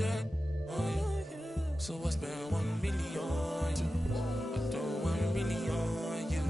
100. Oh, yeah. So I spend 1 million on you. I throw 1 million on you.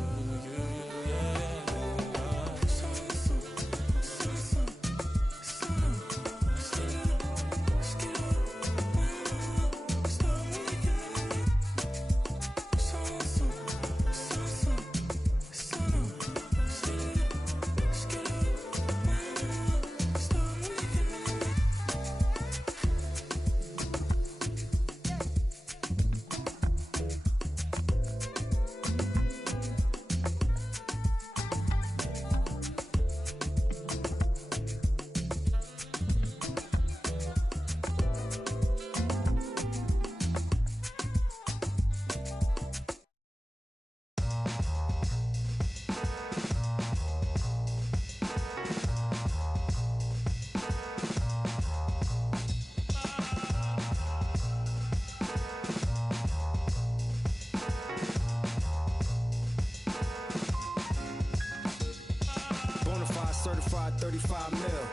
Certified 35 mil.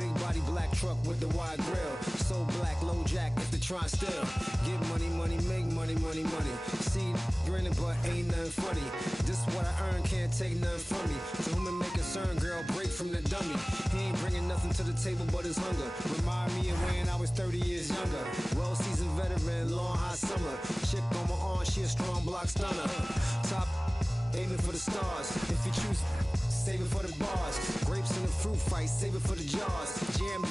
Big body black truck with the wide grill. So black, low jack if the trunk still. Get money, money, make money, money, money. See, grinning but ain't nothing funny. This what I earn, can't take nothing from me. To whom it may concern, girl, break from the dummy. He ain't bringing nothing to the table but his hunger. Remind me of when I was 30 years younger. Well-seasoned veteran, long hot summer. Chick on my arm, she a strong block stunner. Top aiming for the stars. If you choose, save it for the bars. Grapes in the fruit fight, save it for the jars. Jam.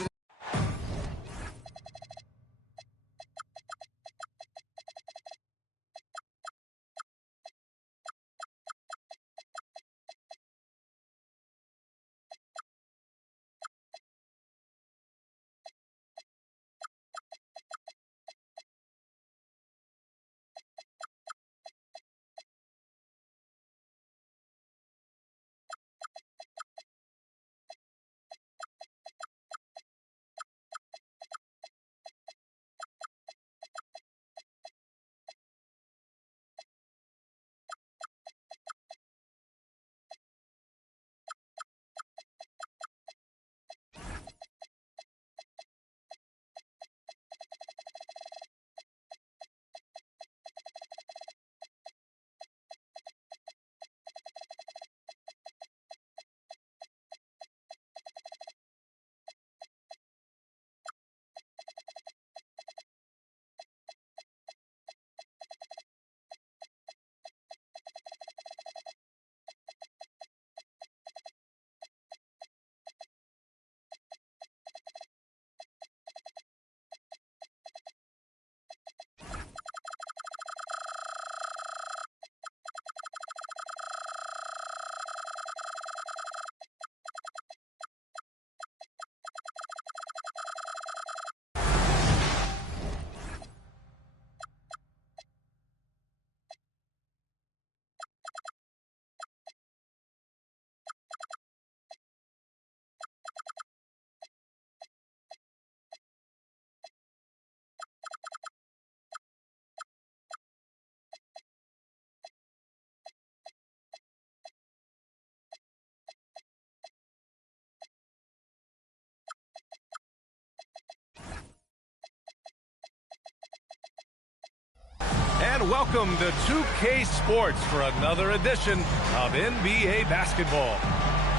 And welcome to 2K Sports for another edition of NBA basketball.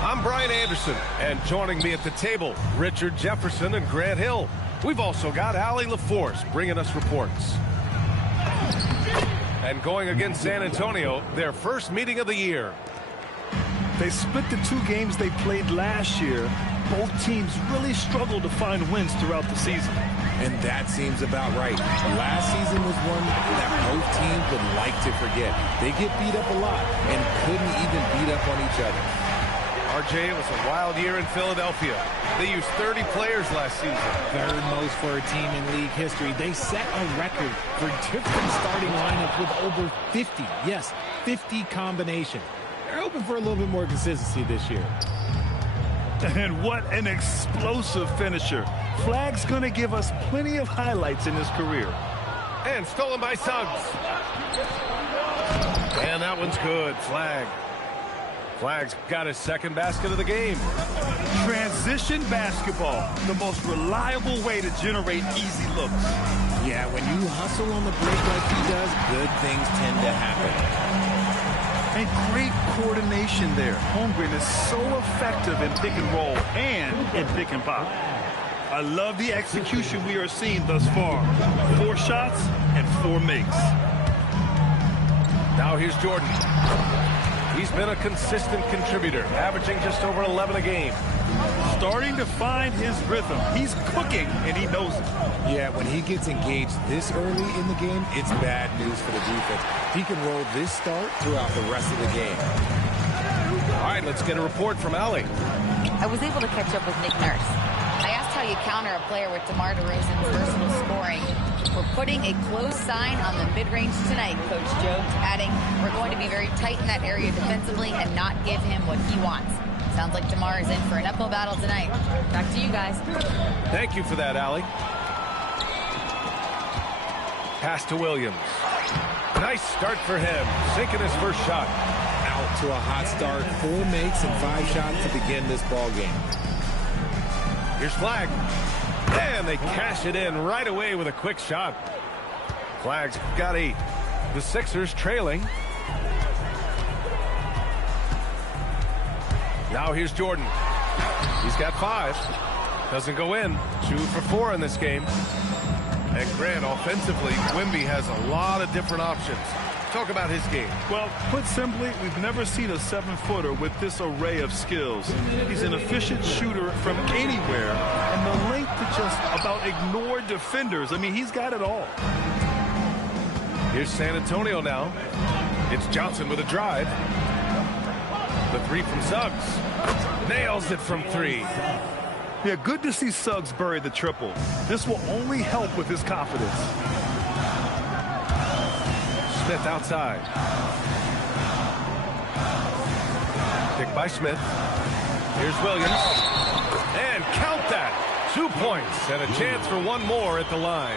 I'm Brian Anderson, and joining me at the table, Richard Jefferson and Grant Hill. We've also got Allie LaForce bringing us reports. And going against San Antonio, their first meeting of the year. They split the two games they played last year. Both teams really struggled to find wins throughout the season. And that seems about right. Last season was one that both teams would like to forget. They get beat up a lot and couldn't even beat up on each other. RJ, it was a wild year in Philadelphia. They used 30 players last season. Third most for a team in league history. They set a record for different starting lineups with over 50. Yes, 50 combination. They're hoping for a little bit more consistency this year. And what an explosive finisher. Flag's going to give us plenty of highlights in his career. And stolen by Suggs. And that one's good. Flag. Flag's got his second basket of the game. Transition basketball, the most reliable way to generate easy looks. Yeah, when you hustle on the break like he does, good things tend to happen. And great coordination there. Holmgren is so effective in pick and roll and in pick and pop. I love the execution we are seeing thus far. 4 shots and 4 makes. Now here's Jordan. He's been a consistent contributor, averaging just over 11 a game. Starting to find his rhythm. He's cooking, and he knows it. Yeah, when he gets engaged this early in the game, it's bad news for the defense. He can roll this start throughout the rest of the game. All right, let's get a report from Allie. I was able to catch up with Nick Nurse. I asked how you counter a player with DeMar DeRozan's versatile scoring. We're putting a close sign on the mid-range tonight, Coach Jones, adding, we're going to be very tight in that area defensively and not give him what he wants. Sounds like DeMar is in for an uphill battle tonight. Back to you guys. Thank you for that, Allie. Pass to Williams. Nice start for him, sinking his first shot. Out to a hot start, 4 makes and 5 shots to begin this ball game. Here's Flag. And they cash it in right away with a quick shot. Flag's got 8. The Sixers trailing. Now here's Jordan. He's got 5. Doesn't go in. 2 for 4 in this game. And Grant, offensively, Wemby has a lot of different options. Talk about his game. Well, put simply, we've never seen a 7-footer with this array of skills. He's an efficient shooter from anywhere, and the length to just about ignore defenders. I mean, he's got it all. Here's San Antonio now. It's Johnson with a drive. The 3 from Suggs. Nails it from 3. Yeah, good to see Suggs bury the triple. This will only help with his confidence. Smith outside. Pick by Smith. Here's Williams. And count that. 2 points and a chance for 1 more at the line.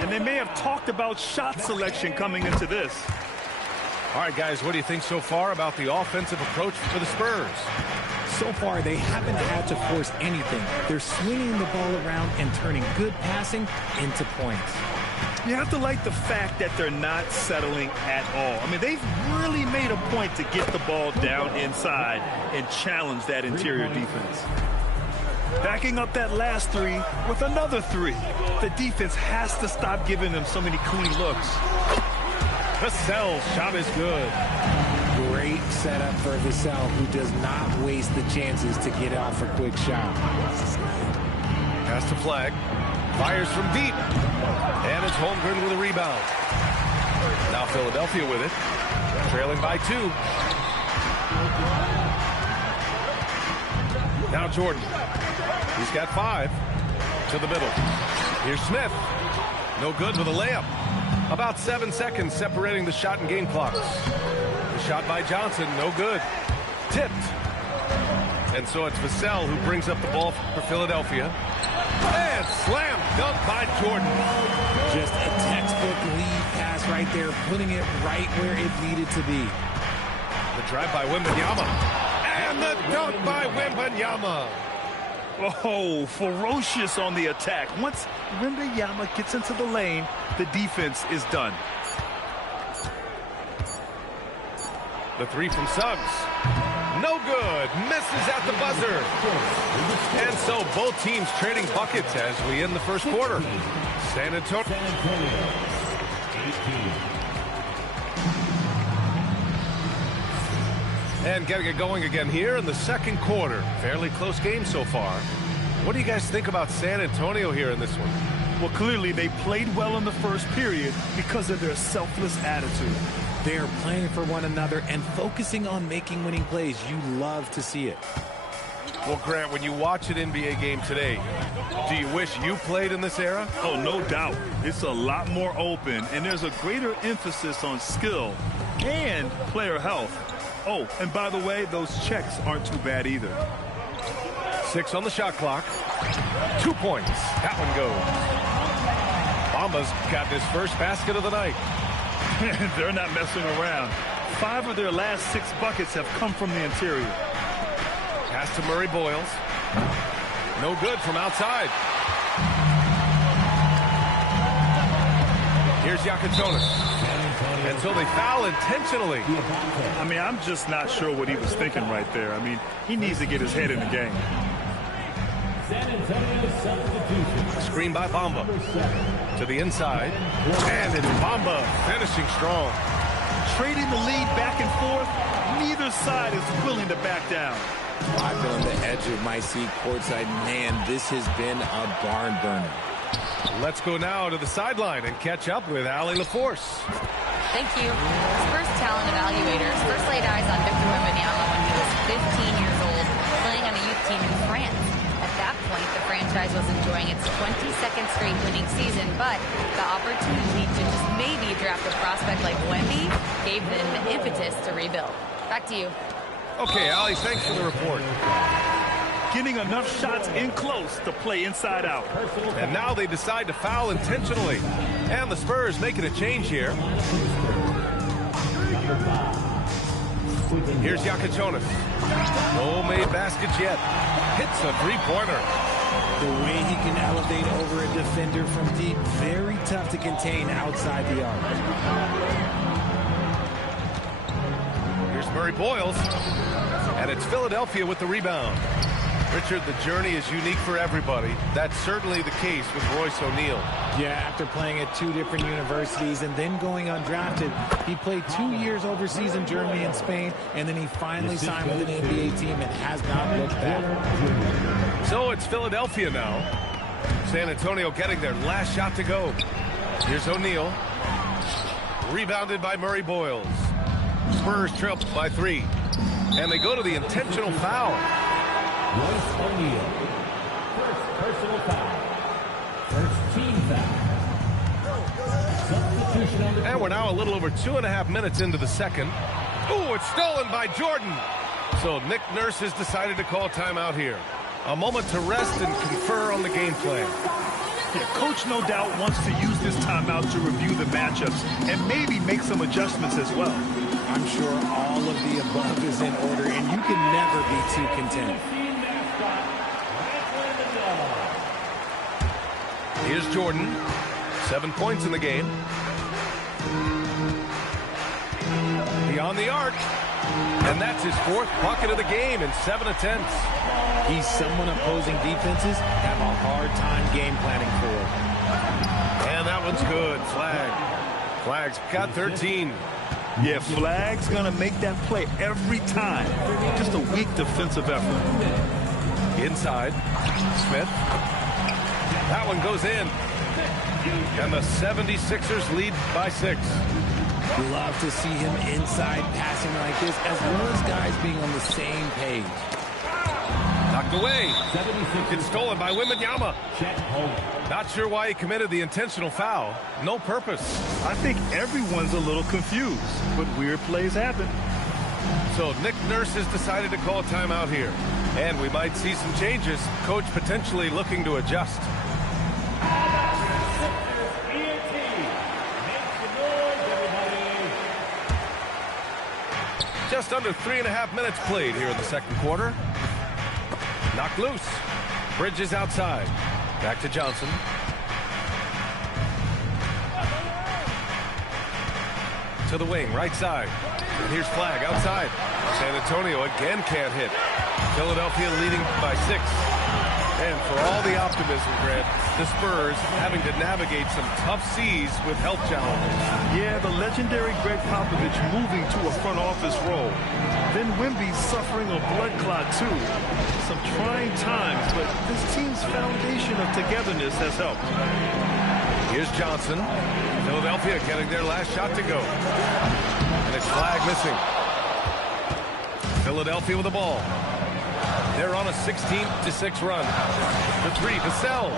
And they may have talked about shot selection coming into this. All right, guys, what do you think so far about the offensive approach for the Spurs? So far, they haven't had to force anything. They're swinging the ball around and turning good passing into points. You have to like the fact that they're not settling at all. I mean, they've really made a point to get the ball down inside and challenge that interior defense. Backing up that last 3 with another 3. The defense has to stop giving them so many clean looks. Vassell's shot is good. Great setup for Vassell, who does not waste the chances to get off a quick shot. Pass to Flag. Fires from deep. And it's Holmgren with a rebound. Now Philadelphia with it. Trailing by 2. Now Jordan. He's got 5. To the middle. Here's Smith. No good with a layup. About 7 seconds separating the shot and game clocks. The shot by Johnson, no good. Tipped. And so it's Vassell who brings up the ball for Philadelphia. And slam dunk by Jordan. Just a textbook lead pass right there, putting it right where it needed to be. The drive by Wembanyama. And the dunk by Wembanyama. Oh, ferocious on the attack. Once Wembanyama gets into the lane, the defense is done. The 3 from Suggs. No good. Misses at the buzzer. And so both teams trading buckets as we end the first quarter. San Antonio. And getting it going again here in the second quarter. Fairly close game so far. What do you guys think about San Antonio here in this one? Well, clearly they played well in the first period because of their selfless attitude. They're playing for one another and focusing on making winning plays. You love to see it. Well, Grant, when you watch an NBA game today, do you wish you played in this era? Oh, no doubt. It's a lot more open, and there's a greater emphasis on skill and player health. Oh, and by the way, those checks aren't too bad either. 6 on the shot clock. 2 points. That one goes. Bamba's got his first basket of the night. They're not messing around. 5 of their last 6 buckets have come from the interior. Pass to Murray Boyles. No good from outside. Here's Yakatonis. And so they foul intentionally. I mean, I'm just not sure what he was thinking right there. I mean, he needs to get his head in the game. Screen by Bamba. To the inside. And it's Bamba finishing strong. Trading the lead back and forth, neither side is willing to back down. I've been on the edge of my seat courtside. Man, this has been a barn burner. Let's go now to the sideline and catch up with Allie LaForce. Thank you. Spurs talent evaluators first laid eyes on Victor Wembanyama when he was 15 years old, playing on a youth team in France. At that point, the franchise was enjoying its 22nd straight winning season, but the opportunity to just maybe draft a prospect like Wemby gave them the impetus to rebuild. Back to you. Okay, Allie, thanks for the report. Getting enough shots in close to play inside out. And now they decide to foul intentionally. And the Spurs making a change here. Here's Yakatonis. No made baskets yet. Hits a three-pointer. The way he can elevate over a defender from deep, very tough to contain outside the arc. Here's Murray Boyles. And it's Philadelphia with the rebound. Richard, the journey is unique for everybody. That's certainly the case with Royce O'Neal. Yeah, after playing at 2 different universities and then going undrafted, he played 2 years overseas in Germany and Spain, and then he finally signed with an NBA team and has not looked back. So it's Philadelphia now. San Antonio getting their last shot to go. Here's O'Neal. Rebounded by Murray Boyles. Spurs trail by 3. And they go to the intentional foul. Royce O'Neal, first personal foul, first team foul. Substitution on the And we're now a little over 2.5 minutes into the second. Ooh, it's stolen by Jordan. So Nick Nurse has decided to call timeout here. A moment to rest and confer on the game plan. Yeah, Coach no doubt wants to use this timeout to review the matchups and maybe make some adjustments as well. I'm sure all of the above is in order, and you can never be too content. Here's Jordan. 7 points in the game. Beyond the arc. And that's his 4th bucket of the game in 7 attempts. He's someone opposing defenses have a hard time game planning for. And that one's good. Flag. Flag's got 13. Yeah, Flag's going to make that play every time. Just a weak defensive effort. Inside. Smith. That one goes in. And the 76ers lead by 6. Love to see him inside passing like this, as well as guys being on the same page. Knocked away. It's stolen by Wembanyama. Not sure why he committed the intentional foul. No purpose. I think everyone's a little confused, but weird plays happen. So Nick Nurse has decided to call timeout here. And we might see some changes. Coach potentially looking to adjust. Just under 3.5 minutes played here in the second quarter. Knocked loose. Bridges outside. Back to Johnson. To the wing, right side. And here's Flag outside. San Antonio again can't hit. Philadelphia leading by 6. And for all the optimism, Grant, the Spurs having to navigate some tough seas with health challenges. Yeah, the legendary Greg Popovich moving to a front office role. Then Wemby suffering a blood clot too. Some trying times, but this team's foundation of togetherness has helped. Here's Johnson. Philadelphia getting their last shot to go. And it's Flag missing. Philadelphia with the ball. They're on a 16-6 run. The 3, Vassell.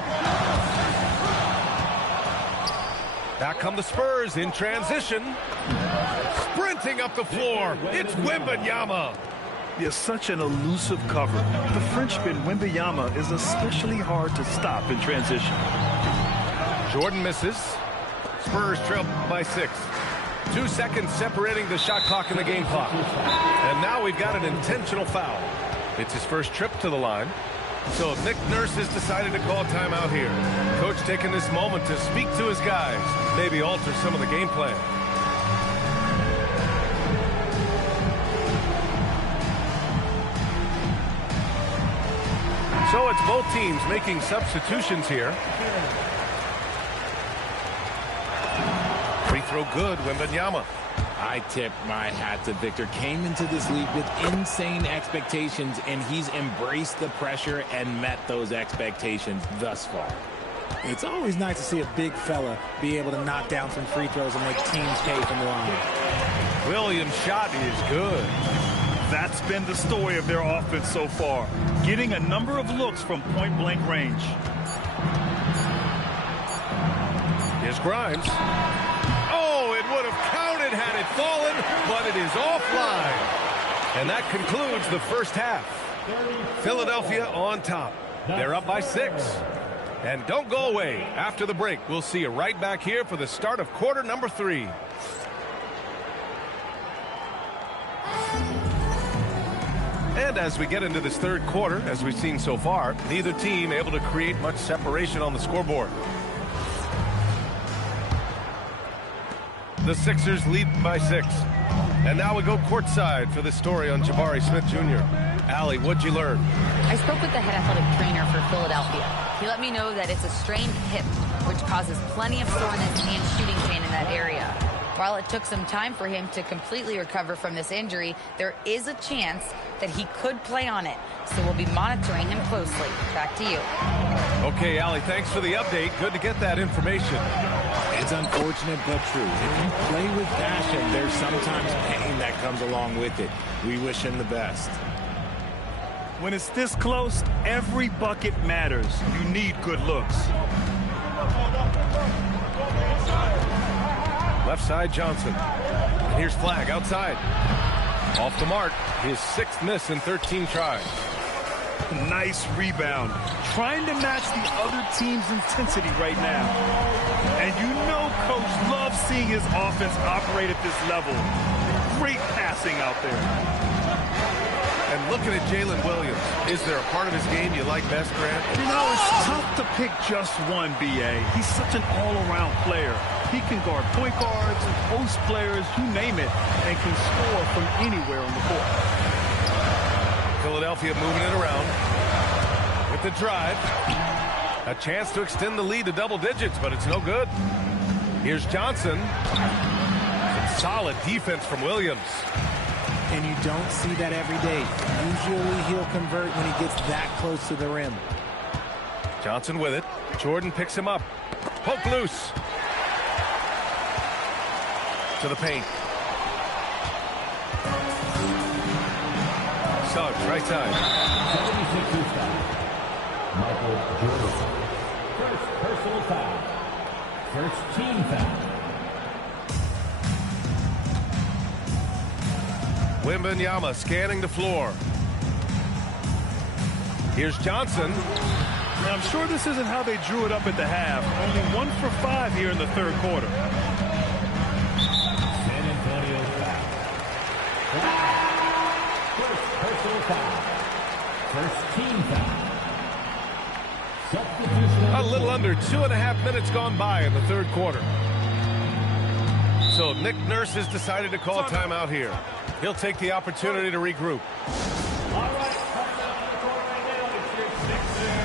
Back come the Spurs in transition. Sprinting up the floor. It's Wembanyama. Yes, such an elusive cover. The Frenchman Wembanyama is especially hard to stop in transition. Jordan misses. Spurs trail by 6. 2 seconds separating the shot clock and the game clock. And now we've got an intentional foul. It's his first trip to the line. So Nick Nurse has decided to call timeout here. Coach taking this moment to speak to his guys, maybe alter some of the game plan. So it's both teams making substitutions here. Free throw good, Wembanyama. I tip my hat to Victor. Came into this league with insane expectations, and he's embraced the pressure and met those expectations thus far. It's always nice to see a big fella be able to knock down some free throws and make teams pay from the line. Williams' shot is good. That's been the story of their offense so far, getting a number of looks from point-blank range. Here's Grimes. Oh, it would have counted had it fallen, but it is offline. And that concludes the first half. Philadelphia on top. They're up by 6. And don't go away. After the break, we'll see you right back here for the start of quarter number 3. And as we get into this third quarter, as we've seen so far, neither team able to create much separation on the scoreboard. The Sixers lead by 6. And now we go courtside for this story on Jabari Smith Jr. Allie, what'd you learn? I spoke with the head athletic trainer for Philadelphia. He let me know that it's a strained hip, which causes plenty of soreness and shooting pain in that area. While it took some time for him to completely recover from this injury, there is a chance that he could play on it. So we'll be monitoring him closely. Back to you. Okay, Allie, thanks for the update. Good to get that information. It's unfortunate but true. If you play with passion, there's sometimes pain that comes along with it. We wish him the best. When it's this close, every bucket matters. You need good looks. Left side, Johnson. And here's Flag outside. Off the mark. His 6th miss in 13 tries. Nice rebound. Trying to match the other team's intensity right now. And you know Coach loves seeing his offense operate at this level. Great passing out there. And looking at Jalen Williams, is there a part of his game you like best, Grant? You know, it's tough to pick just one, B.A. He's such an all-around player. He can guard point guards, post players, you name it, and can score from anywhere on the court. Philadelphia moving it around with the drive. A chance to extend the lead to double digits, but it's no good. Here's Johnson. Some solid defense from Williams. And you don't see that every day. Usually he'll convert when he gets that close to the rim. Johnson with it. Jordan picks him up. Poke loose. To the paint. Suggs, right side. 76ers foul. Michael Jordan. First personal foul. First team foul. Wembanyama scanning the floor. Here's Johnson. Now, I'm sure this isn't how they drew it up at the half. Only 1 for 5 here in the third quarter. San Antonio foul. First personal foul. First team foul. Substitution. A little under 2.5 minutes gone by in the third quarter. So Nick Nurse has decided to call timeout here. He'll take the opportunity to regroup. All right, coming out on the court right now, it's your Sixers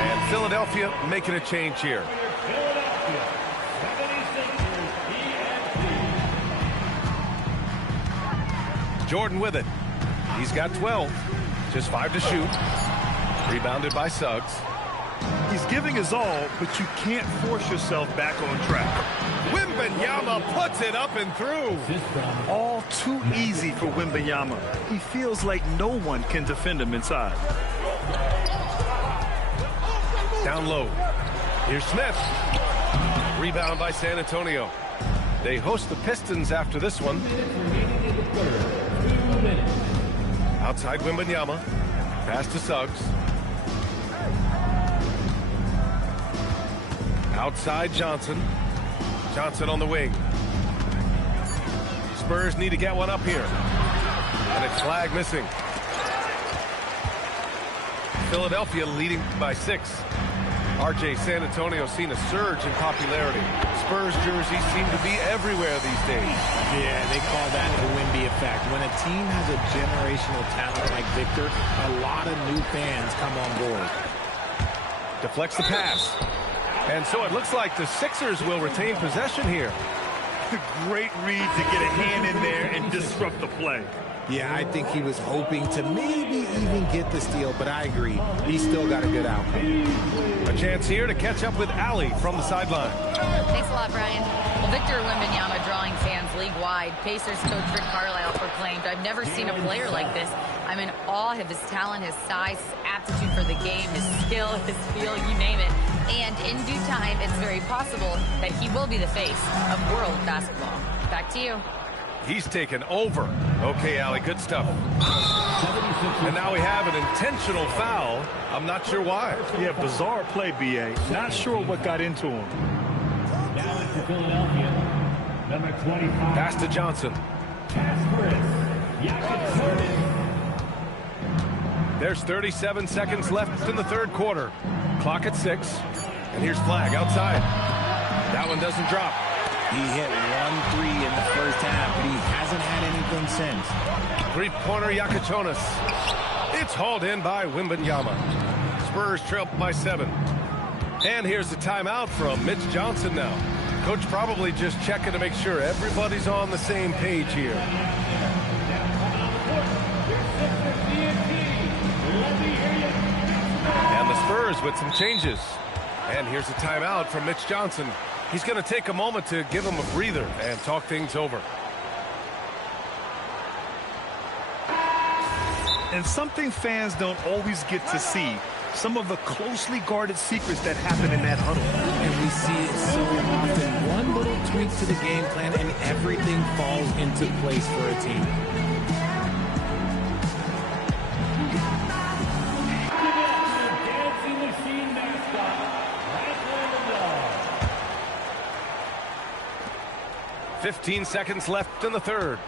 And Philadelphia making a change here. Philadelphia 76ers ENT. Jordan with it. He's got 12. Just 5 to shoot. Rebounded by Suggs. He's giving his all, but you can't force yourself back on track. Wembanyama puts it up and through. All too easy for Wembanyama. He feels like no one can defend him inside. Down low. Here's Smith. Rebound by San Antonio. They host the Pistons after this one. Outside Wembanyama. Pass to Suggs. Outside Johnson. Johnson on the wing. Spurs need to get one up here. And it's flag missing. Philadelphia leading by 6. RJ, San Antonio seen a surge in popularity. Spurs jerseys seem to be everywhere these days. Yeah, they call that the Wemby effect. When a team has a generational talent like Victor, a lot of new fans come on board. Deflects the pass. And so it looks like the Sixers will retain possession here. Great read to get a hand in there and disrupt the play. Yeah, I think he was hoping to maybe even get the steal, but I agree. He still got a good outcome. A chance here to catch up with Allie from the sideline. Thanks a lot, Brian. Well, Victor Wembanyama drawing fans league-wide. Pacers coach Rick Carlisle proclaimed, "I've never seen a player like this. I'm in awe of his talent, his size, his aptitude for the game, his skill, his feel, you name it. And in due time, it's very possible that he will be the face of world basketball." Back to you. He's taken over. Okay, Allie, good stuff. And now we have an intentional foul. I'm not sure why. Yeah, bizarre play, B.A. Not sure what got into him. Now into Philadelphia, number 25. Pass to Johnson. There's 37 seconds left in the third quarter. Clock at 6. And here's flag outside. That one doesn't drop. He hit 1-3 in the first half, but he hasn't had anything since. Three-pointer Yakachonis. It's hauled in by Wembanyama. Spurs trail by 7. And here's the timeout from Mitch Johnson now. Coach probably just checking to make sure everybody's on the same page here. And the Spurs with some changes. And here's a timeout from Mitch Johnson. He's going to take a moment to give him a breather and talk things over. And something fans don't always get to see, some of the closely guarded secrets that happen in that huddle. And we see it so often. One little tweak to the game plan and everything falls into place for a team. Dancing machine mascot, Michael 15 seconds left in the third.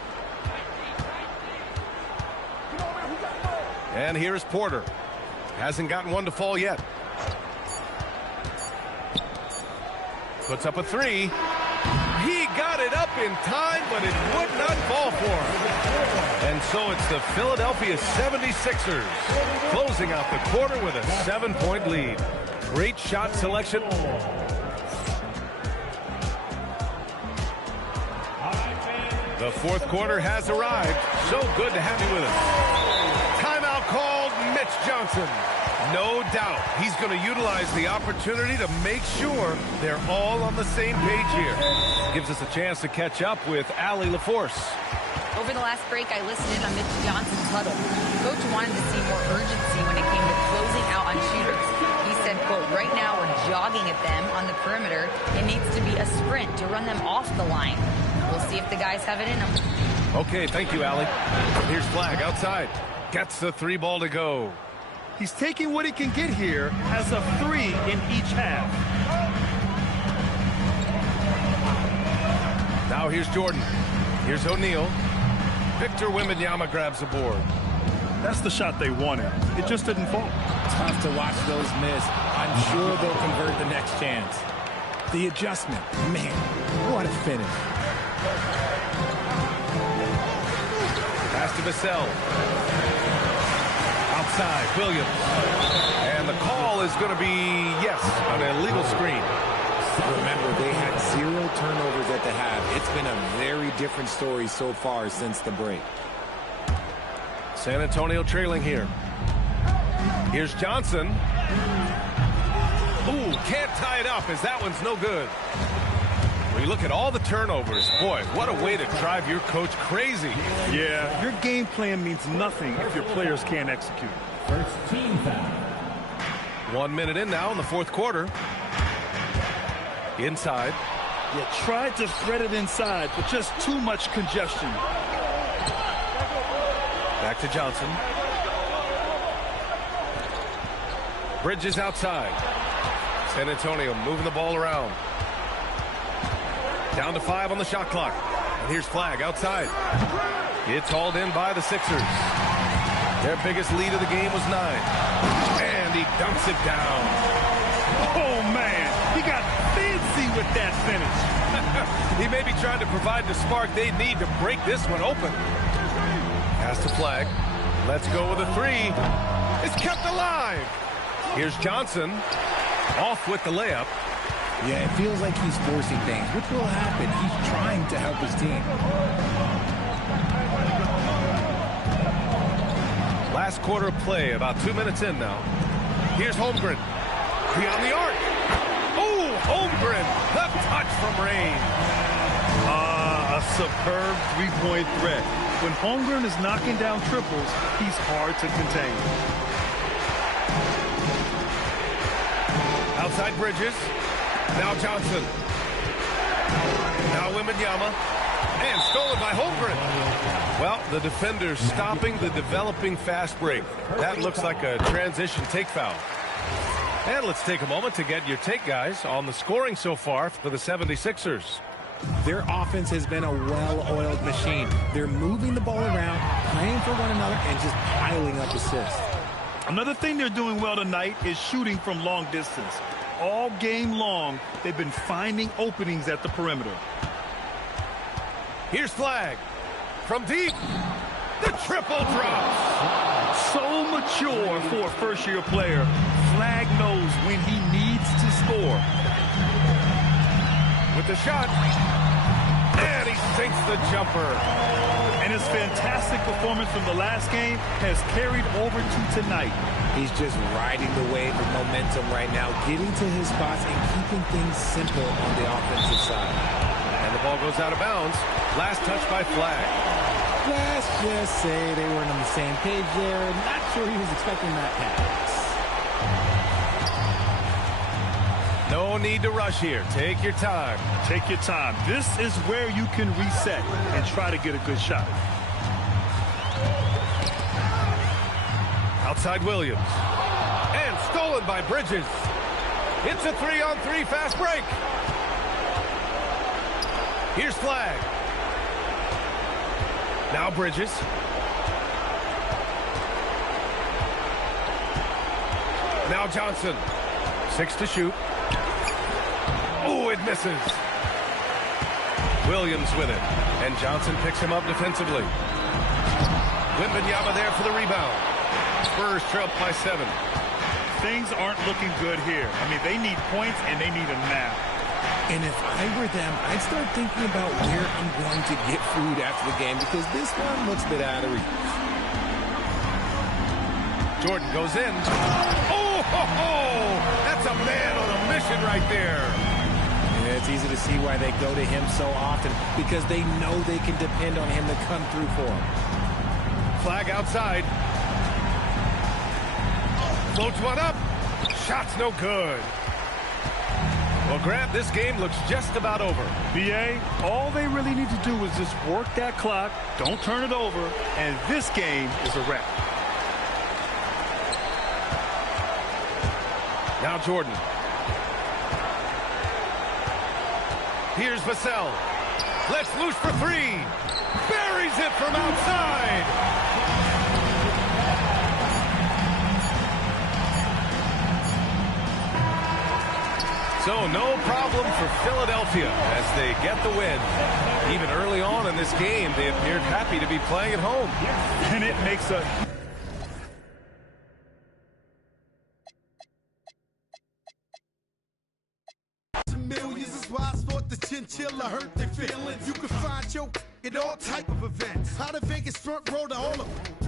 And here's Porter. Hasn't gotten one to fall yet. Puts up a 3. He got it up in time, but it would not fall for him. And so it's the Philadelphia 76ers closing out the quarter with a 7-point lead. Great shot selection. The fourth quarter has arrived. So good to have you with us. Timeout called Mitch Johnson. No doubt he's going to utilize the opportunity to make sure they're all on the same page here. Gives us a chance to catch up with Allie LaForce. Over the last break, I listened in on Mitch Johnson's huddle. Coach wanted to see more urgency when it came to closing out on shooters. He said, quote, "Right now we're jogging at them on the perimeter. It needs to be a sprint to run them off the line." We'll see if the guys have it in them. Okay, thank you, Allie. Here's flag outside. Gets the 3 ball to go. He's taking what he can get here, has a 3 in each half. Now here's Jordan. Here's O'Neal. Victor Wembanyama grabs the board. That's the shot they wanted. It just didn't fall. Tough to watch those miss. I'm sure they'll convert the next chance. The adjustment. Man, what a finish. Pass to Vassell. Outside, Williams. And the call is going to be, yes, an illegal screen. Remember, they had 0 turnovers at the half. It's been a very different story so far since the break. San Antonio trailing here. Here's Johnson. Ooh, can't tie it up as that one's no good. When you look at all the turnovers, boy, what a way to drive your coach crazy. Yeah, your game plan means nothing if your players can't execute. First team foul. 1 minute in now in the fourth quarter. Inside. Yeah, tried to thread it inside, but just too much congestion. Back to Johnson. Bridges outside. San Antonio moving the ball around. Down to 5 on the shot clock. And here's Flagg outside. It's hauled in by the Sixers. Their biggest lead of the game was 9. And he dunks it down. Oh, man. He got fancy with that finish. He may be trying to provide the spark they need to break this one open. Pass to Flagg. Let's go with a 3. It's kept alive. Here's Johnson. Off with the layup. Yeah, it feels like he's forcing things, which will happen. He's trying to help his team. Last quarter of play, about 2 minutes in now. Here's Holmgren. Beyond the arc. Oh, Holmgren. The touch from range. A superb three-point threat. When Holmgren is knocking down triples, he's hard to contain. Outside Bridges. Now Johnson. Now Wembanyama. And stolen by Holmgren. Well, the defender's stopping the developing fast break. That looks like a transition take foul. And let's take a moment to get your take, guys, on the scoring so far for the 76ers. Their offense has been a well-oiled machine. They're moving the ball around, playing for one another, and just piling up assists. Another thing they're doing well tonight is shooting from long distance. All game long, they've been finding openings at the perimeter. Here's Flagg. From deep, the triple drops. So mature for a first-year player. Flagg knows when he needs to score. With the shot, and he sinks the jumper. And his fantastic performance from the last game has carried over to tonight. He's just riding the wave of momentum right now, getting to his spots and keeping things simple on the offensive side. And the ball goes out of bounds. Last touch by Flagg. Let's just say they weren't on the same page there. Not sure he was expecting that pass. No need to rush here. Take your time. Take your time. This is where you can reset and try to get a good shot. Outside Williams. And stolen by Bridges. It's a 3-on-3 fast break. Here's Flagg. Now Bridges. Now Johnson. 6 to shoot. Oh, it misses. Williams with it. And Johnson picks him up defensively. Wembanyama there for the rebound. Spurs trail by 7. Things aren't looking good here. I mean, they need points and they need them now. And if I were them, I'd start thinking about where I'm going to get food after the game because this one looks a bit out of reach. Jordan goes in. Oh, ho, ho! That's a man on a mission right there. Yeah, it's easy to see why they go to him so often because they know they can depend on him to come through for them. Flagg outside. Floats one up. Shot's no good. Well, Grant, this game looks just about over. BA, all they really need to do is just work that clock, don't turn it over, and this game is a wrap. Now Jordan. Here's Vassell. Let's loose for 3. Buries it from outside. So no problem for Philadelphia as they get the win. Even early on in this game, they appeared happy to be playing at home. And it makes a... Millions is why I thought the chinchilla hurt their feelings. You can find your at all type of events. How the Vegas front row to all of them.